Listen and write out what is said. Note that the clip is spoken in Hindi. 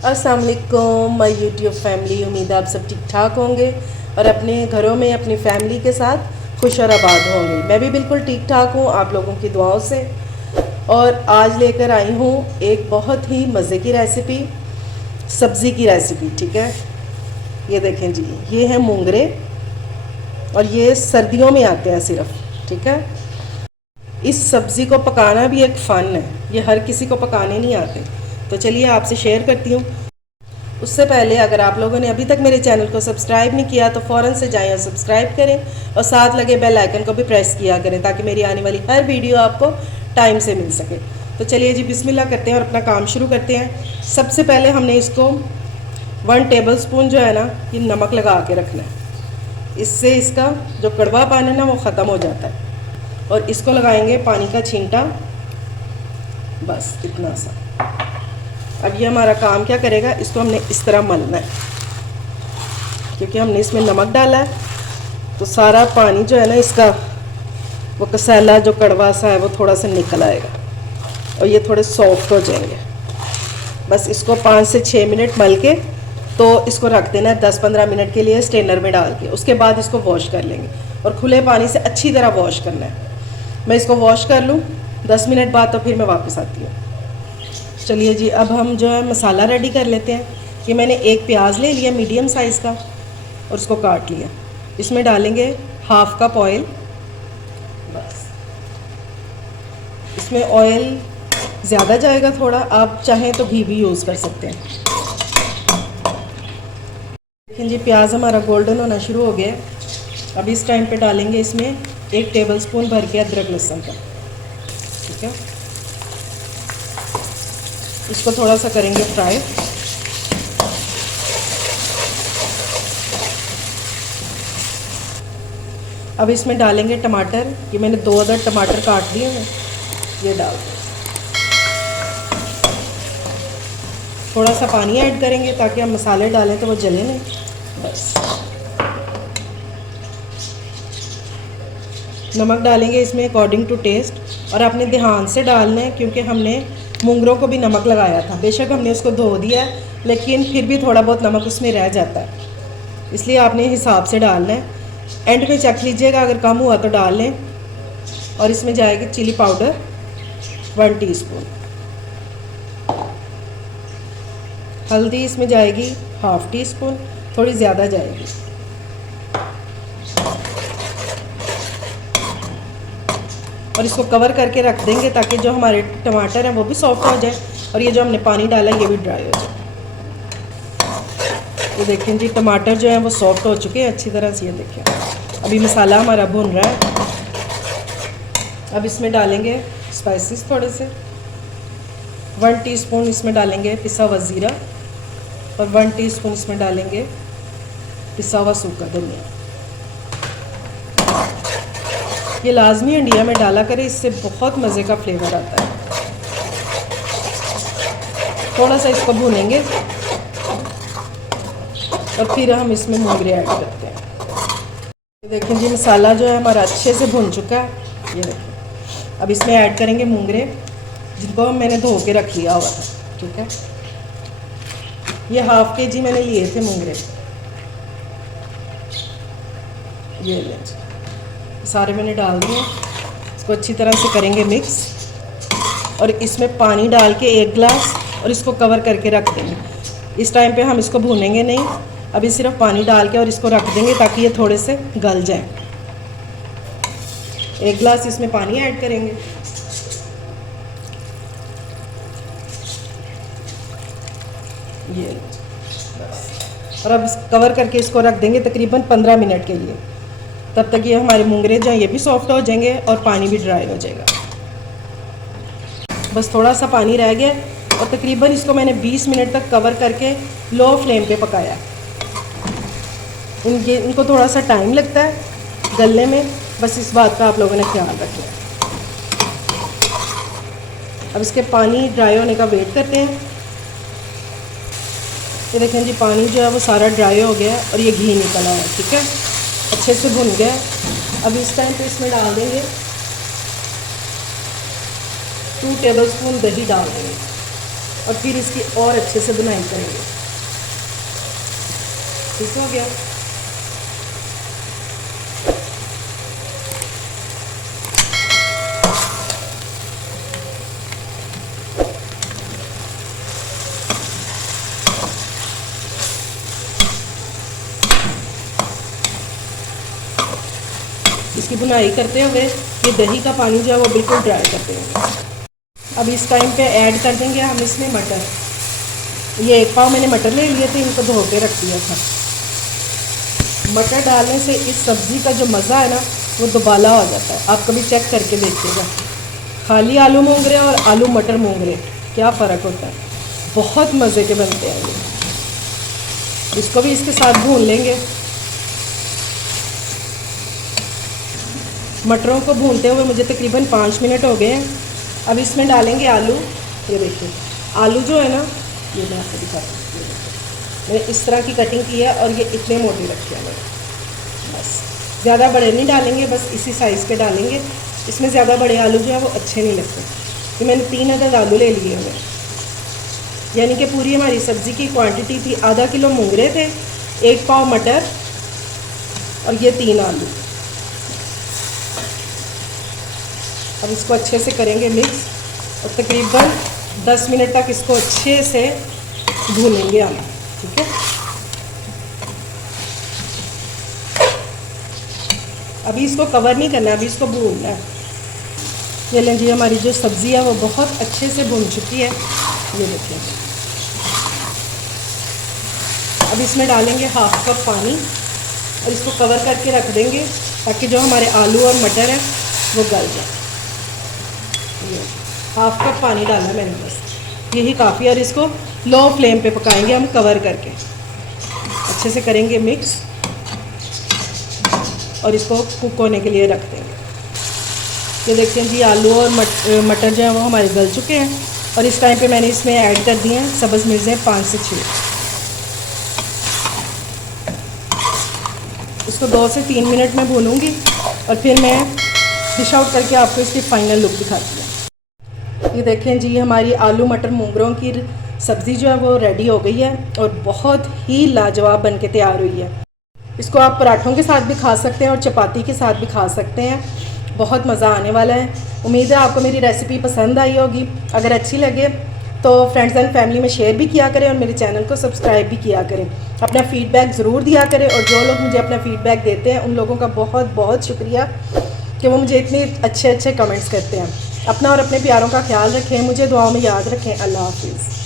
अस्सलाम वालेकुम माय यूट्यूब फैमिली। उम्मीद है आप सब ठीक ठाक होंगे और अपने घरों में अपनी फैमिली के साथ खुश और आबाद होंगे। मैं भी बिल्कुल ठीक ठाक हूँ आप लोगों की दुआओं से। और आज लेकर आई हूँ एक बहुत ही मज़े की रेसिपी, सब्ज़ी की रेसिपी। ठीक है, ये देखें जी, ये है मूंगरे और ये सर्दियों में आते हैं सिर्फ। ठीक है, इस सब्ज़ी को पकाना भी एक फ़न है, ये हर किसी को पकाने नहीं आते। तो चलिए आपसे शेयर करती हूँ। उससे पहले अगर आप लोगों ने अभी तक मेरे चैनल को सब्सक्राइब नहीं किया तो फ़ौरन से जाएं और सब्सक्राइब करें और साथ लगे बेल आइकन को भी प्रेस किया करें ताकि मेरी आने वाली हर वीडियो आपको टाइम से मिल सके। तो चलिए जी बिस्मिल्लाह करते हैं और अपना काम शुरू करते हैं। सबसे पहले हमने इसको 1 टेबल स्पून जो है ना, ये नमक लगा के रखना है। इससे इसका जो कड़वा पानी है ना वो ख़त्म हो जाता है। और इसको लगाएंगे पानी का छींटा, बस इतना सा। अब ये हमारा काम क्या करेगा, इसको हमने इस तरह मलना है क्योंकि हमने इसमें नमक डाला है तो सारा पानी जो है ना इसका, वो कसेला जो कड़वा सा है वो थोड़ा सा निकल आएगा और ये थोड़े सॉफ्ट हो जाएंगे। बस इसको 5 से 6 मिनट मल के तो इसको रख देना है 10-15 मिनट के लिए स्ट्रेनर में डाल के। उसके बाद इसको वॉश कर लेंगे और खुले पानी से अच्छी तरह वॉश करना है। मैं इसको वॉश कर लूँ 10 मिनट बाद तो फिर मैं वापस आती हूँ। चलिए जी, अब हम जो है मसाला रेडी कर लेते हैं। ये मैंने एक प्याज ले लिया मीडियम साइज़ का और उसको काट लिया। इसमें डालेंगे 1/2 कप ऑयल। बस इसमें ऑयल ज़्यादा जाएगा थोड़ा, आप चाहें तो घी भी यूज़ कर सकते हैं। लेकिन जी प्याज हमारा गोल्डन होना शुरू हो गया है। अब इस टाइम पे डालेंगे इसमें 1 टेबल स्पून भर के अदरक लहसुन का। ठीक है, इसको थोड़ा सा करेंगे फ्राई। अब इसमें डालेंगे टमाटर। ये मैंने 2 अदद टमाटर काट दिए हैं, ये डाल दें। थोड़ा सा पानी ऐड करेंगे ताकि हम मसाले डालें तो वो जले नहीं। बस नमक डालेंगे इसमें अकॉर्डिंग टू टेस्ट और अपने ध्यान से डालना है क्योंकि हमने मूंगरों को भी नमक लगाया था। बेशक हमने उसको धो दिया है लेकिन फिर भी थोड़ा बहुत नमक उसमें रह जाता है, इसलिए आपने हिसाब से डालना है। एंड में चख लीजिएगा, अगर कम हुआ तो डाल लें। और इसमें जाएगी चिली पाउडर 1 टीस्पून, हल्दी इसमें जाएगी 1/2 टीस्पून, थोड़ी ज़्यादा जाएगी। और इसको कवर करके रख देंगे ताकि जो हमारे टमाटर हैं वो भी सॉफ्ट हो जाए और ये जो हमने पानी डाला है ये भी ड्राई हो जाए। ये देखें जी, टमाटर जो है वो सॉफ्ट हो चुके हैं अच्छी तरह से। ये देखें अभी मसाला हमारा भुन रहा है। अब इसमें डालेंगे स्पाइसेस थोड़े से। 1 टीस्पून इसमें डालेंगे पिसा हुआ ज़ीरा और 1 टीस्पून इसमें डालेंगे पिसा हुआ सूखा धनिया। ये लाजमी इंडिया में डाला करें, इससे बहुत मज़े का फ्लेवर आता है। थोड़ा सा इसको भूनेंगे और फिर हम इसमें मूंगरे ऐड करते हैं। देखें जी, मसाला जो है हमारा अच्छे से भुन चुका है। ये देखें, अब इसमें ऐड करेंगे मूंगरे जिनको मैंने धो के रख लिया हुआ था। ठीक है, ये 1/2 kg मैंने लिए थे मूंगरे। ये लें, सारे मैंने डाल दिए। इसको अच्छी तरह से करेंगे मिक्स और इसमें पानी डाल के 1 गिलास और इसको कवर करके रख देंगे। इस टाइम पे हम इसको भूनेंगे नहीं, अभी सिर्फ पानी डाल के और इसको रख देंगे ताकि ये थोड़े से गल जाएं। 1 गिलास इसमें पानी ऐड करेंगे। ये बस, और अब कवर करके इसको रख देंगे तकरीबन 15 मिनट के लिए। तब तक ये हमारे मूंगरे जो हैं ये भी सॉफ्ट हो जाएंगे और पानी भी ड्राई हो जाएगा। बस थोड़ा सा पानी रह गया और तकरीबन इसको मैंने 20 मिनट तक कवर करके लो फ्लेम पे पकाया। इनको थोड़ा सा टाइम लगता है गलने में, बस इस बात का आप लोगों ने ख्याल रखना है। अब इसके पानी ड्राई होने का वेट करते हैं। ये देखें जी, पानी जो है वो सारा ड्राई हो गया और ये घी निकल आया। ठीक है, अच्छे से भुन गया। अब इस टाइम पे इसमें डाल देंगे 2 टेबल स्पून दही डाल देंगे और फिर इसकी और अच्छे से बुनाई करेंगे। ठीक हो गया। इसकी बुनाई करते हुए ये दही का पानी जो है वो बिल्कुल ड्राई कर देंगे। अब इस टाइम पे ऐड कर देंगे हम इसमें मटर। ये 1 पाव मैंने मटर ले लिए थे, इनको धो के रख दिया था। मटर डालने से इस सब्ज़ी का जो मज़ा है ना वो दुबाला हो जाता है। आप कभी चेक करके देखिएगा, खाली आलू मोंगरे और आलू मटर मोंगरे क्या फ़र्क होता है। बहुत मज़े के बनते हैं ये। इसको भी इसके साथ भून लेंगे। मटरों को भूनते हुए मुझे तकरीबन 5 मिनट हो गए हैं। अब इसमें डालेंगे आलू। ये देखिए आलू जो है ना, ये मैं आपको दिखाती हूँ। मैंने इस तरह की कटिंग की है और ये इतने मोटे रखे हैं मैंने। बस ज़्यादा बड़े नहीं डालेंगे, बस इसी साइज़ के डालेंगे। इसमें ज़्यादा बड़े आलू जो है वो अच्छे नहीं लगते। तो मैंने 3 अदद आलू ले लिए हुए, यानी कि पूरी हमारी सब्ज़ी की क्वांटिटी थी आधा किलो मोंगरे थे, 1 पाव मटर और ये 3 आलू। अब इसको अच्छे से करेंगे मिक्स और तकरीबन 10 मिनट तक इसको अच्छे से भूनेंगे हम। ठीक है, अभी इसको कवर नहीं करना, अभी इसको भूनना है। ये लें जी, हमारी जो सब्ज़ी है वो बहुत अच्छे से भून चुकी है। ये देखिए, अब इसमें डालेंगे 1/2 कप पानी और इसको कवर करके रख देंगे ताकि जो हमारे आलू और मटर है वो गल जाए। 1/2 कप पानी डाला मैंने, बस यही काफ़ी है। और इसको लो फ्लेम पे पकाएंगे हम कवर करके, अच्छे से करेंगे मिक्स और इसको कुक होने के लिए रख देंगे। ये देखते हैं जी, आलू और मटर जो है वो हमारे गल चुके हैं और इस टाइम पे मैंने इसमें ऐड कर दिए हैं सब्ज़ मिर्चें 5 से 6। इसको 2 से 3 मिनट में भूनूंगी और फिर मैं डिश आउट करके आपको इसकी फ़ाइनल लुक दिखाती हूँ। ये देखें जी, हमारी आलू मटर मोंगरों की सब्ज़ी जो है वो रेडी हो गई है और बहुत ही लाजवाब बन के तैयार हुई है। इसको आप पराठों के साथ भी खा सकते हैं और चपाती के साथ भी खा सकते हैं। बहुत मज़ा आने वाला है। उम्मीद है आपको मेरी रेसिपी पसंद आई होगी। अगर अच्छी लगे तो फ्रेंड्स एंड फैमिली में शेयर भी किया करें और मेरे चैनल को सब्सक्राइब भी किया करें। अपना फ़ीडबैक ज़रूर दिया करें और जो लोग मुझे अपना फ़ीडबैक देते हैं उन लोगों का बहुत बहुत शुक्रिया कि वो मुझे इतने अच्छे अच्छे कमेंट्स करते हैं। अपना और अपने प्यारों का ख्याल रखें, मुझे दुआओं में याद रखें। अल्लाह हाफ़िज़।